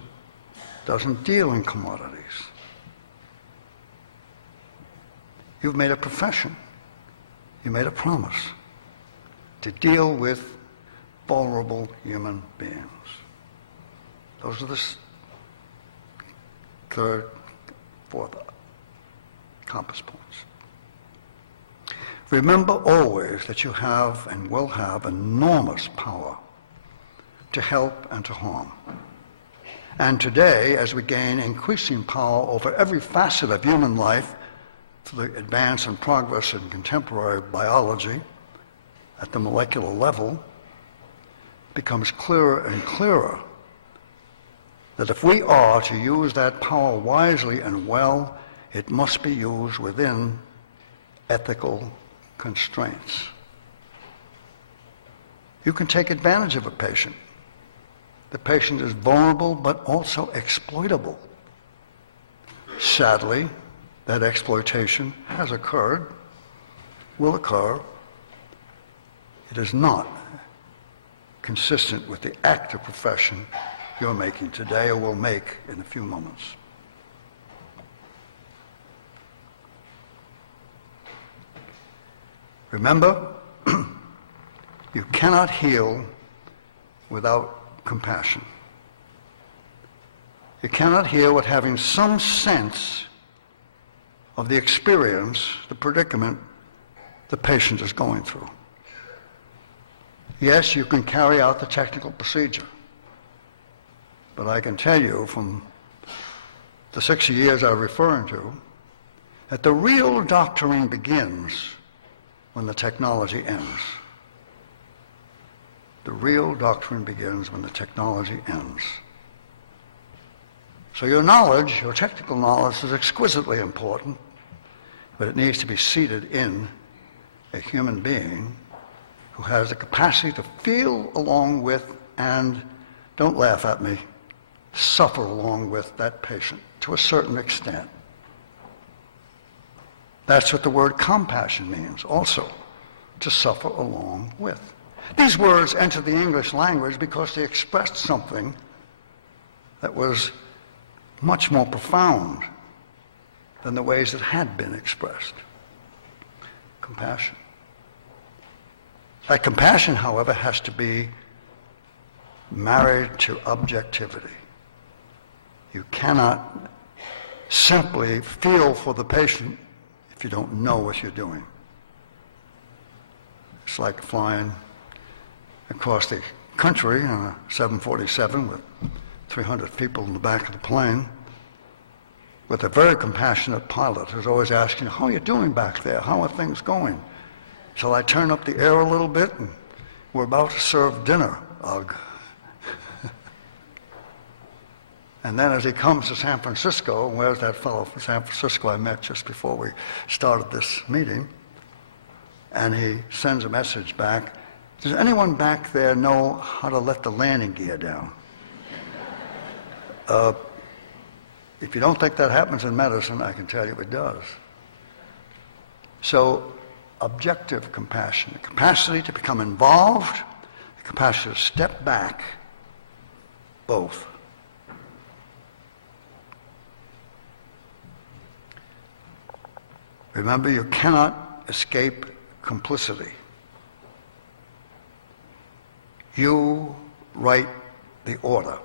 doesn't deal in commodities. You've made a profession. You made a promise to deal with vulnerable human beings. Those are the third, fourth compass points. Remember always that you have and will have enormous power to help and to harm. And today, as we gain increasing power over every facet of human life through the advance and progress in contemporary biology at the molecular level, it becomes clearer and clearer that if we are to use that power wisely and well, it must be used within ethical constraints. You can take advantage of a patient. The patient is vulnerable but also exploitable. Sadly, that exploitation has occurred, will occur. It is not consistent with the active profession you're making today or will make in a few moments. Remember, you cannot heal without compassion. You cannot heal without having some sense of the experience, the predicament the patient is going through. Yes, you can carry out the technical procedure, but I can tell you from the 60 years I'm referring to that the real doctoring begins when the technology ends. The real doctrine begins when the technology ends. So your knowledge, your technical knowledge, is exquisitely important, but it needs to be seated in a human being who has the capacity to feel along with, and, don't laugh at me, suffer along with that patient to a certain extent. That's what the word compassion means also, to suffer along with. These words entered the English language because they expressed something that was much more profound than the ways it had been expressed. Compassion. That compassion, however, has to be married to objectivity. You cannot simply feel for the patient if you don't know what you're doing. It's like flying across the country on a 747 with 300 people in the back of the plane with a very compassionate pilot who's always asking, how are you doing back there? How are things going? Shall I turn up the air a little bit? And we're about to serve dinner. Ugh. And then as he comes to San Francisco, and where's that fellow from San Francisco I met just before we started this meeting, and he sends a message back, does anyone back there know how to let the landing gear down? If you don't think that happens in medicine, I can tell you it does. So, objective compassion, the capacity to become involved, the capacity to step back, both. Remember, you cannot escape complicity. You write the order.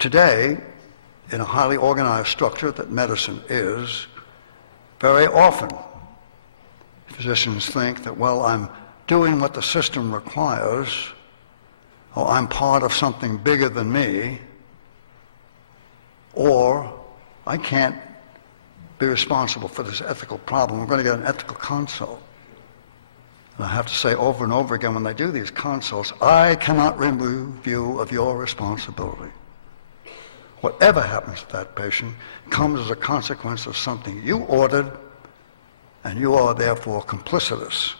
Today, in a highly organized structure that medicine is, very often physicians think that, well, I'm doing what the system requires, or I'm part of something bigger than me, or I can't be responsible for this ethical problem. We're going to get an ethical consult. And I have to say over and over again when they do these consults, I cannot remove you of your responsibility. Whatever happens to that patient comes as a consequence of something you ordered, and you are therefore complicitous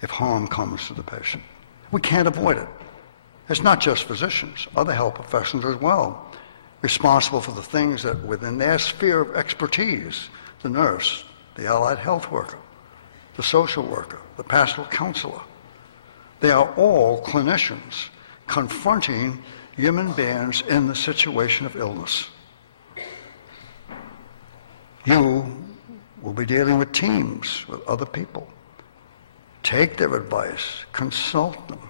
if harm comes to the patient. We can't avoid it. It's not just physicians, other health professionals as well, responsible for the things that within their sphere of expertise, the nurse, the allied health worker, the social worker, the pastoral counselor. They are all clinicians confronting human beings in the situation of illness. You will be dealing with teams, with other people. Take their advice, consult them.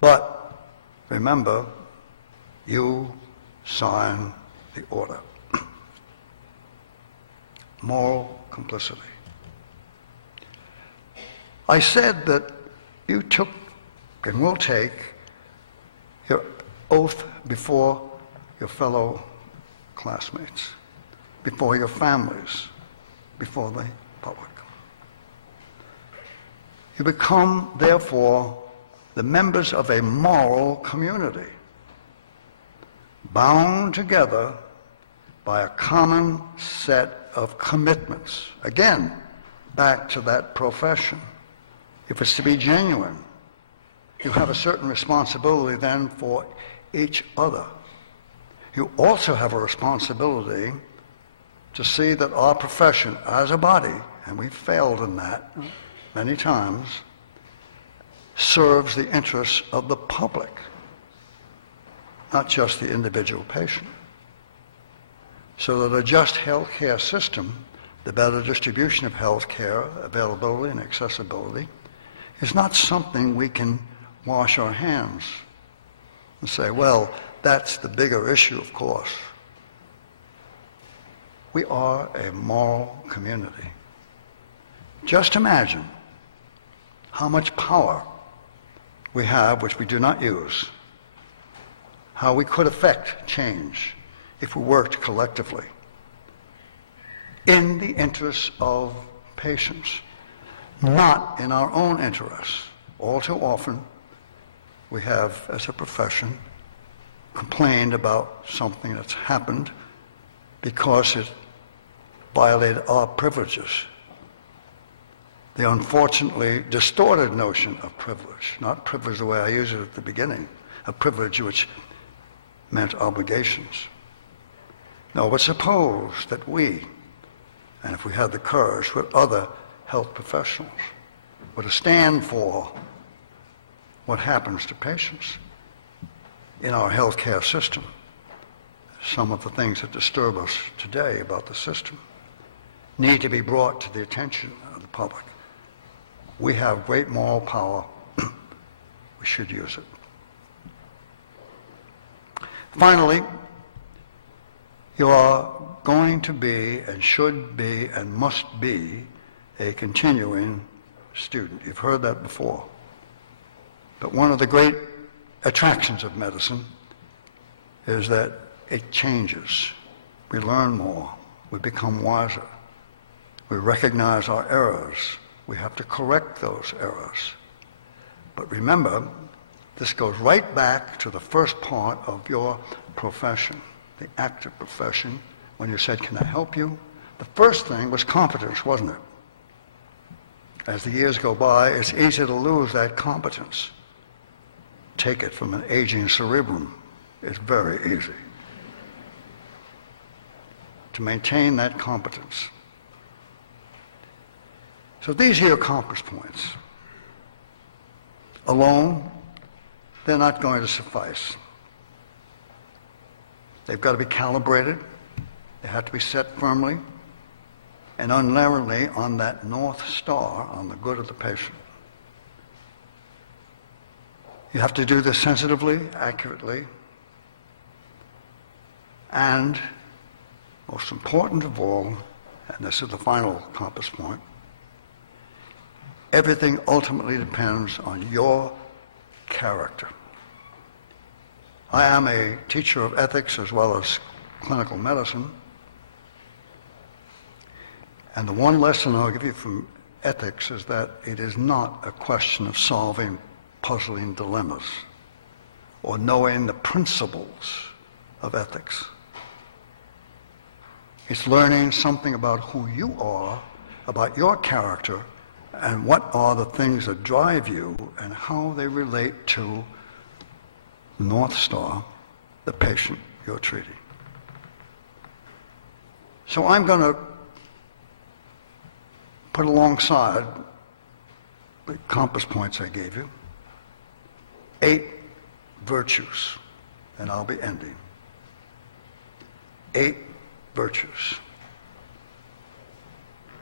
But remember, you sign the order. Moral complicity. I said that you took and will take your oath before your fellow classmates, before your families, before the public. You become, therefore, the members of a moral community, bound together by a common set of commitments. Again, back to that profession. If it's to be genuine, you have a certain responsibility then for each other. You also have a responsibility to see that our profession as a body, and we've failed in that many times, serves the interests of the public, not just the individual patient. So that a just health care system, the better distribution of health care, availability and accessibility, is not something we can wash our hands and say, well, that's the bigger issue, of course. We are a moral community. Just imagine how much power we have which we do not use, how we could affect change if we worked collectively in the interests of patients, not in our own interests. All too often, we have, as a profession, complained about something that's happened because it violated our privileges. The unfortunately distorted notion of privilege, not privilege the way I used it at the beginning, a privilege which meant obligations. No, but suppose that we, and if we had the courage, with other health professionals, were to stand for what happens to patients in our healthcare system. Some of the things that disturb us today about the system need to be brought to the attention of the public. We have great moral power. We should use it. Finally, you are going to be and should be and must be a continuing student. You've heard that before. But one of the great attractions of medicine is that it changes. We learn more. We become wiser. We recognize our errors. We have to correct those errors. But remember, this goes right back to the first part of your profession, the active profession. When you said, can I help you? The first thing was competence, wasn't it? As the years go by, it's easy to lose that competence. Take it from an aging cerebrum. It's very easy to maintain that competence. So these are your compass points. Alone, they're not going to suffice. They've got to be calibrated. They have to be set firmly and unerringly on that North Star, on the good of the patient. You have to do this sensitively, accurately, and most important of all, and this is the final compass point, everything ultimately depends on your character. I am a teacher of ethics as well as clinical medicine, and the one lesson I'll give you from ethics is that it is not a question of solving puzzling dilemmas or knowing the principles of ethics. It's learning something about who you are, about your character, and what are the things that drive you and how they relate to North Star, the patient you're treating. So I'm going to put alongside the compass points I gave you 8 virtues, and I'll be ending. 8 virtues.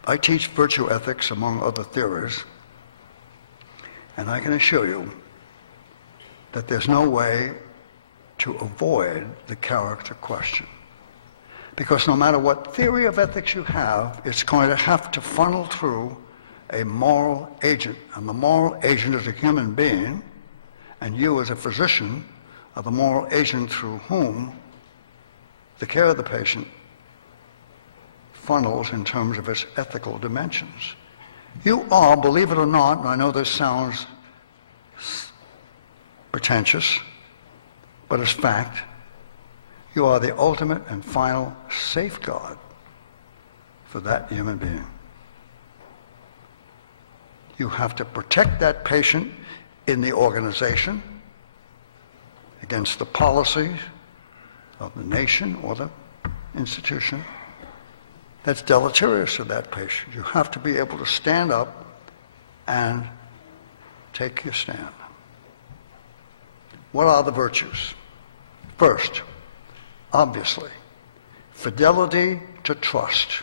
I teach virtue ethics among other theories, and I can assure you that there's no way to avoid the character question. Because no matter what theory of ethics you have, it's going to have to funnel through a moral agent. And the moral agent is a human being And you as a physician are the moral agent through whom the care of the patient funnels in terms of its ethical dimensions. You are, believe it or not, and I know this sounds pretentious, but it's fact, you are the ultimate and final safeguard for that human being. You have to protect that patient in the organization against the policies of the nation or the institution that's deleterious to that patient. You have to be able to stand up and take your stand. What are the virtues? First, obviously, fidelity to trust.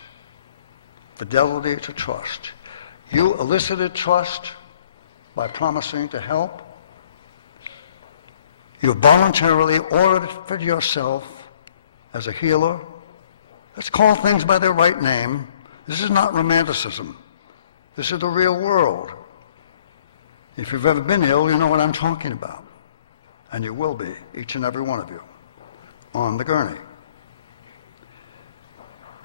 Fidelity to trust. You elicited trust by promising to help. You voluntarily offered yourself as a healer. Let's call things by their right name. This is not romanticism. This is the real world. If you've ever been ill, you know what I'm talking about. And you will be, each and every one of you, on the gurney.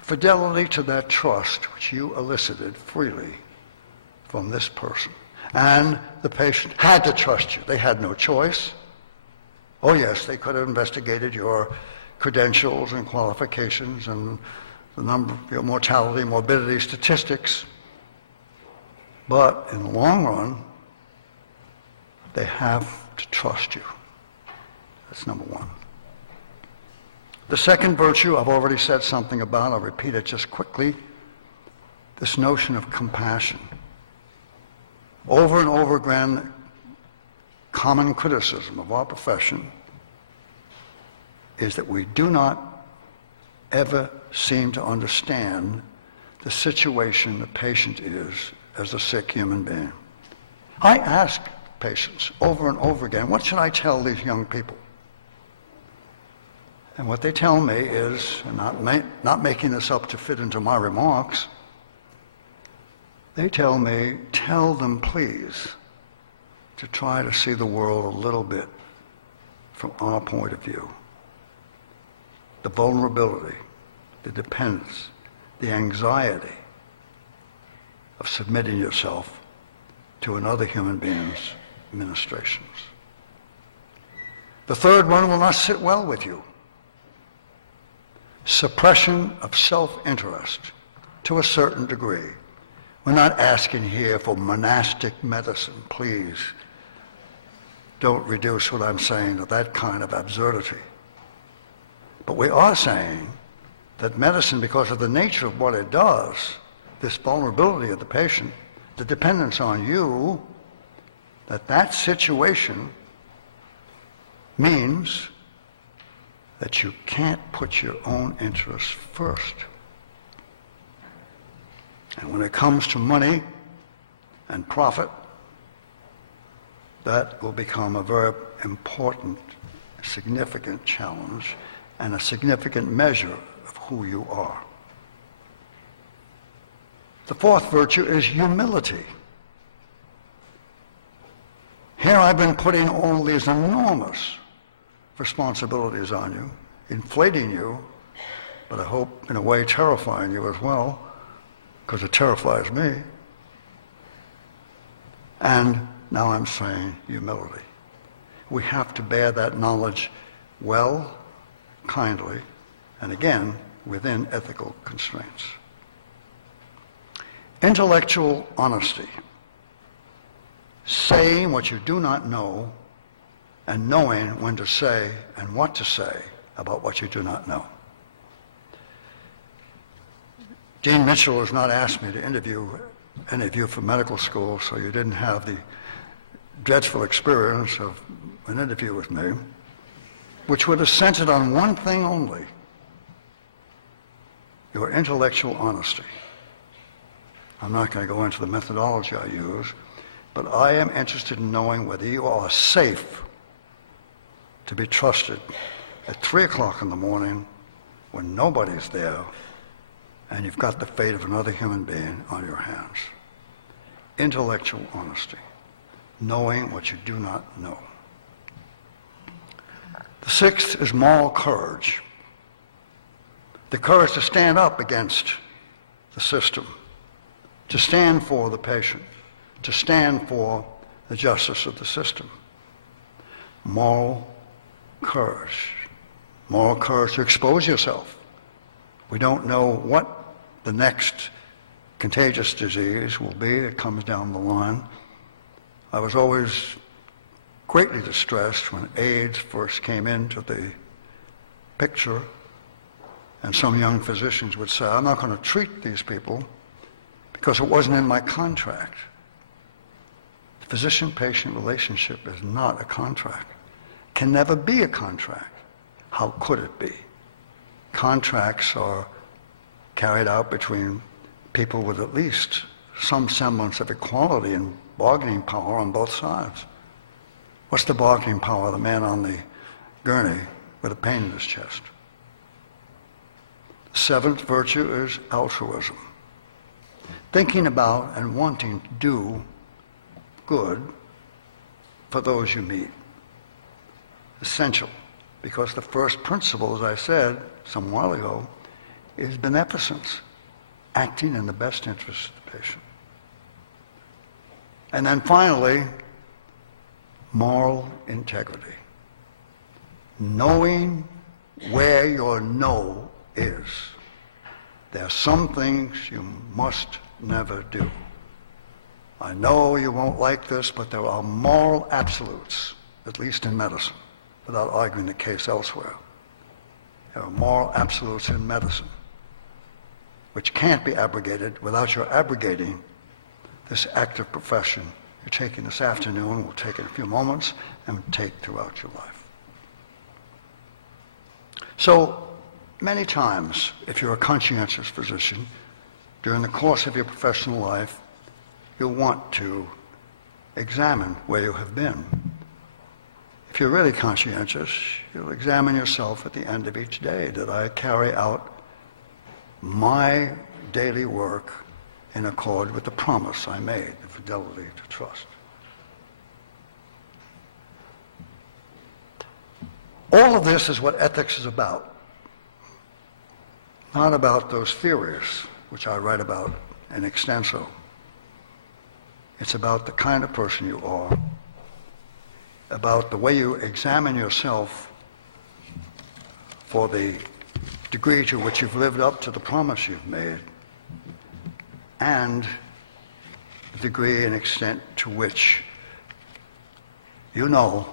Fidelity to that trust which you elicited freely from this person. And the patient had to trust you. They had no choice. Oh yes, they could have investigated your credentials and qualifications and the number of your mortality, morbidity statistics. But in the long run, they have to trust you. That's number one. The second virtue I've already said something about. I'll repeat it just quickly. This notion of compassion. Over and over again, common criticism of our profession is that we do not ever seem to understand the situation the patient is as a sick human being. I ask patients over and over again, what should I tell these young people? And what they tell me is, and not making this up to fit into my remarks, they tell me, tell them please to try to see the world a little bit from our point of view. The vulnerability, the dependence, the anxiety of submitting yourself to another human being's ministrations. The third one will not sit well with you. Suppression of self-interest to a certain degree. We're not asking here for monastic medicine, please. Don't reduce what I'm saying to that kind of absurdity. But we are saying that medicine, because of the nature of what it does, this vulnerability of the patient, the dependence on you, that situation means that you can't put your own interests first. And when it comes to money and profit, that will become a very important, significant challenge and a significant measure of who you are. The fourth virtue is humility. Here I've been putting all these enormous responsibilities on you, inflating you, but I hope in a way terrifying you as well, because it terrifies me. And now I'm saying humility. We have to bear that knowledge well, kindly, and again, within ethical constraints. Intellectual honesty. Saying what you do not know and knowing when to say and what to say about what you do not know. Dean Mitchell has not asked me to interview any of you for medical school, so you didn't have the dreadful experience of an interview with me, which would have centered on one thing only: your intellectual honesty. I'm not going to go into the methodology I use, but I am interested in knowing whether you are safe to be trusted at 3 o'clock in the morning when nobody's there and you've got the fate of another human being on your hands. Intellectual honesty, knowing what you do not know. The sixth is moral courage. The courage to stand up against the system, to stand for the patient, to stand for the justice of the system. Moral courage. Moral courage to expose yourself. We don't know what the next contagious disease will be. It comes down the line. I was always greatly distressed when AIDS first came into the picture, and some young physicians would say, I'm not going to treat these people because it wasn't in my contract. The physician-patient relationship is not a contract. Can never be a contract. How could it be? Contracts are carried out between people with at least some semblance of equality and bargaining power on both sides. What's the bargaining power of the man on the gurney with a pain in his chest? The seventh virtue is altruism. Thinking about and wanting to do good for those you meet. Essential, because the first principle, as I said some while ago, is beneficence, acting in the best interest of the patient. And then finally, moral integrity. Knowing where your no is. There are some things you must never do. I know you won't like this, but there are moral absolutes, at least in medicine, without arguing the case elsewhere. There are moral absolutes in medicine, which can't be abrogated without your abrogating this active profession you're taking this afternoon, we'll take in a few moments, and take throughout your life. So, many times, if you're a conscientious physician, during the course of your professional life, you'll want to examine where you have been. If you're really conscientious, you'll examine yourself at the end of each day. Did I carry out my daily work in accord with the promise I made, the fidelity to trust? All of this is what ethics is about. Not about those theories, which I write about in extenso. It's about the kind of person you are, about the way you examine yourself for the degree to which you've lived up to the promise you've made, and the degree and extent to which you know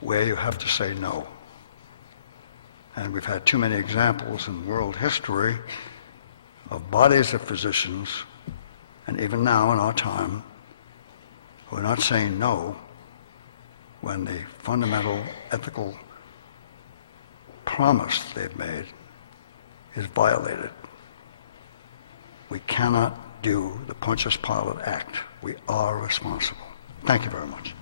where you have to say no. And we've had too many examples in world history of bodies of physicians, and even now in our time, who are not saying no when the fundamental ethical promise they've made is violated. We cannot do the Pontius Pilate act. We are responsible. Thank you very much.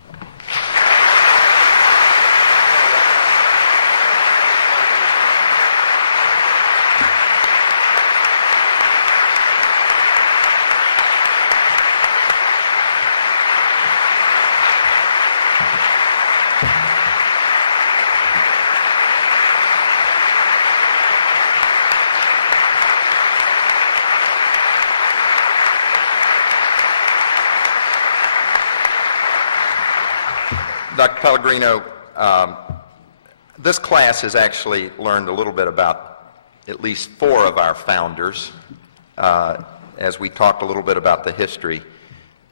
Dr. Pellegrino, this class has actually learned a little bit about at least 4 of our founders, as we talked a little bit about the history.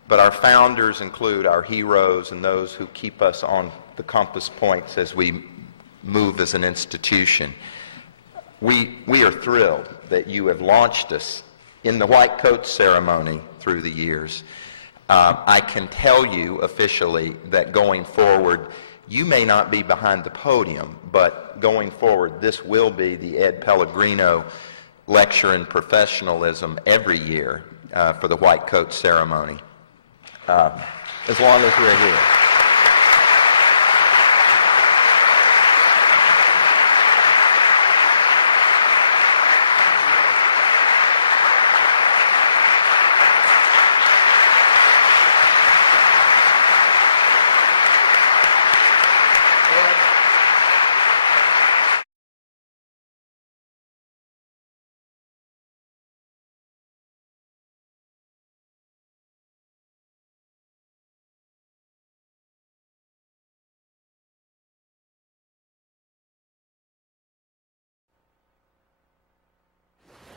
But our founders include our heroes and those who keep us on the compass points as we move as an institution. We are thrilled that you have launched us in the white coat ceremony through the years. I can tell you officially that going forward, you may not be behind the podium, but going forward, this will be the Ed Pellegrino Lecture in Professionalism every year for the white coat ceremony, as long as we're here.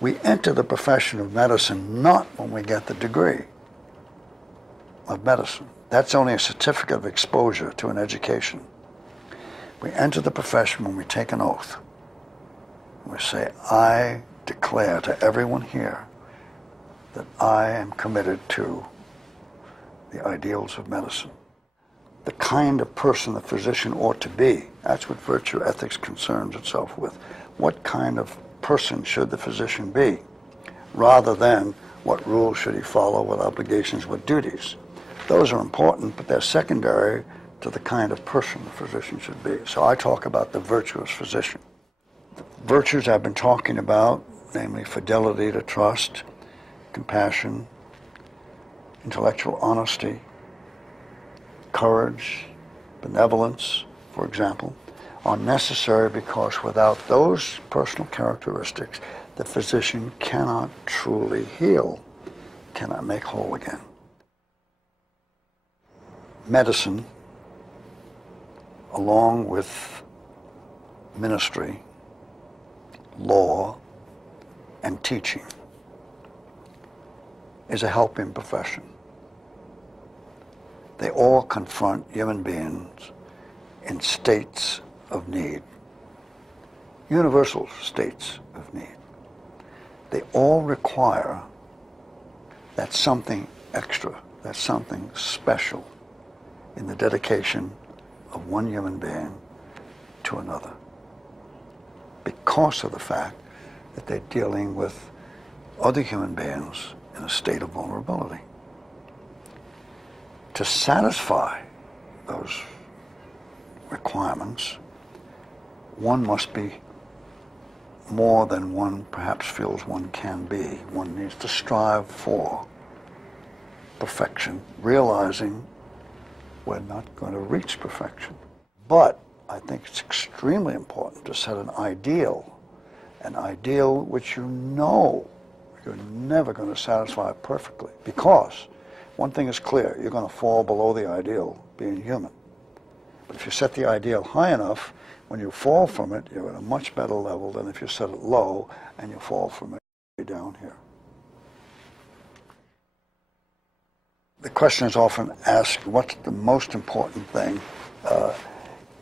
We enter the profession of medicine not when we get the degree of medicine. That's only a certificate of exposure to an education. We enter the profession when we take an oath. We say, I declare to everyone here that I am committed to the ideals of medicine. The kind of person the physician ought to be, that's what virtue ethics concerns itself with. What kind of person should the physician be, rather than what rules should he follow, what obligations, what duties. Those are important, but they're secondary to the kind of person the physician should be. So I talk about the virtuous physician. The virtues I've been talking about, namely fidelity to trust, compassion, intellectual honesty, courage, benevolence, for example, are necessary because without those personal characteristics, the physician cannot truly heal, cannot make whole again. Medicine, along with ministry, law, and teaching, is a helping profession. They all confront human beings in states of need, universal states of need. They all require that something extra, that something special in the dedication of one human being to another, because of the fact that they're dealing with other human beings in a state of vulnerability. To satisfy those requirements, one must be more than one perhaps feels one can be. One needs to strive for perfection, realizing we're not going to reach perfection. But I think it's extremely important to set an ideal which you know you're never going to satisfy perfectly, because one thing is clear, you're going to fall below the ideal being human. But if you set the ideal high enough, when you fall from it, you're at a much better level than if you set it low and you fall from it down here. The question is often asked, what's the most important thing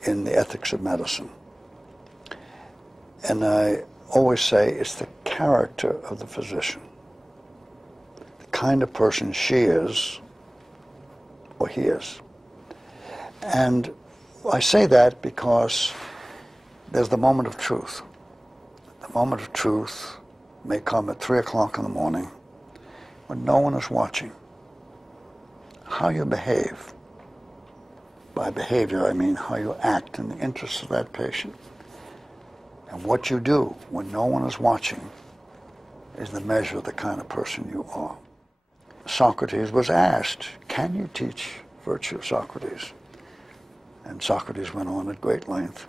in the ethics of medicine? And I always say it's the character of the physician, the kind of person she is or he is. And I say that because there's the moment of truth. The moment of truth may come at 3 o'clock in the morning when no one is watching. How you behave, by behavior I mean how you act in the interests of that patient, and what you do when no one is watching is the measure of the kind of person you are. Socrates was asked, can you teach virtue, Socrates? And Socrates went on at great length.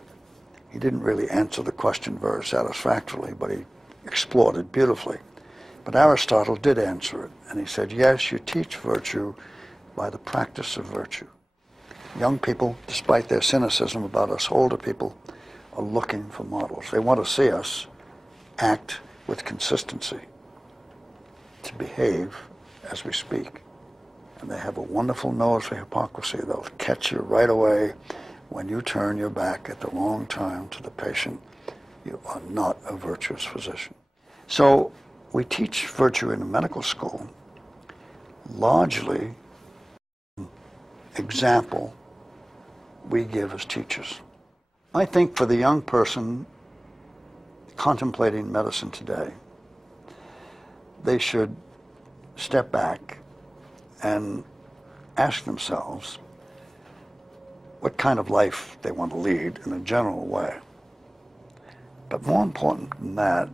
He didn't really answer the question very satisfactorily, but he explored it beautifully. But Aristotle did answer it, and he said, yes, you teach virtue by the practice of virtue. Young people, despite their cynicism about us older people, are looking for models. They want to see us act with consistency, to behave as we speak. And they have a wonderful nose for hypocrisy. They'll catch you right away when you turn your back at the wrong time to the patient. You are not a virtuous physician. So we teach virtue in a medical school largely example we give as teachers. I think for the young person contemplating medicine today, they should step back and ask themselves what kind of life they want to lead in a general way. But more important than that,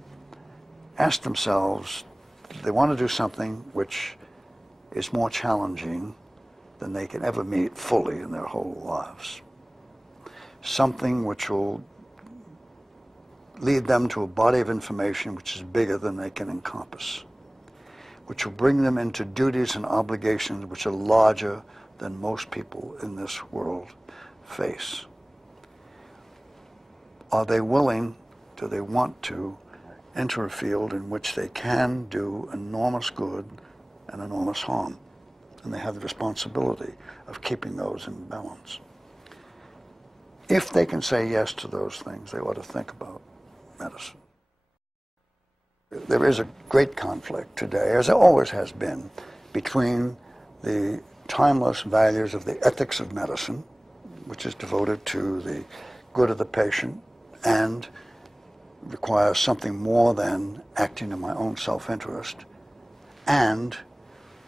ask themselves if they want to do something which is more challenging than they can ever meet fully in their whole lives. Something which will lead them to a body of information which is bigger than they can encompass, which will bring them into duties and obligations which are larger than most people in this world face. Are they willing, do they want to enter a field in which they can do enormous good and enormous harm. And they have the responsibility of keeping those in balance. If they can say yes to those things, they ought to think about medicine. There is a great conflict today, as there always has been, between the timeless values of the ethics of medicine, which is devoted to the good of the patient and requires something more than acting in my own self-interest, and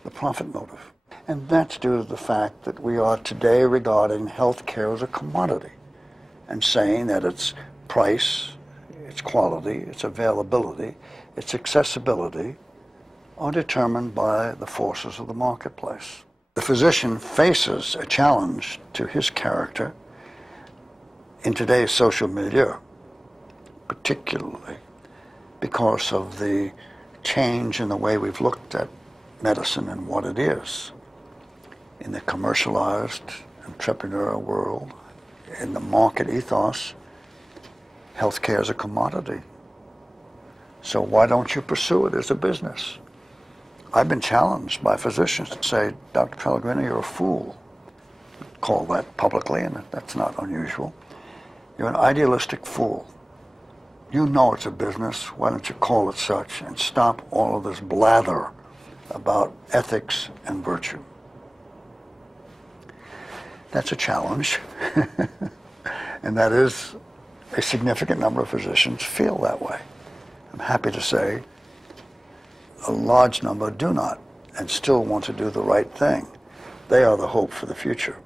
the profit motive. And that's due to the fact that we are today regarding healthcare as a commodity and saying that its price, its quality, its availability, its accessibility are determined by the forces of the marketplace. The physician faces a challenge to his character in today's social milieu, particularly because of the change in the way we've looked at medicine and what it is. In the commercialized, entrepreneurial world, in the market ethos, healthcare is a commodity. So why don't you pursue it as a business? I've been challenged by physicians to say, Dr. Pellegrino, you're a fool. Call that publicly, and that's not unusual. You're an idealistic fool. You know it's a business. Why don't you call it such and stop all of this blather about ethics and virtue? That's a challenge. And that is a significant number of physicians feel that way. I'm happy to say a large number do not and still want to do the right thing. They are the hope for the future.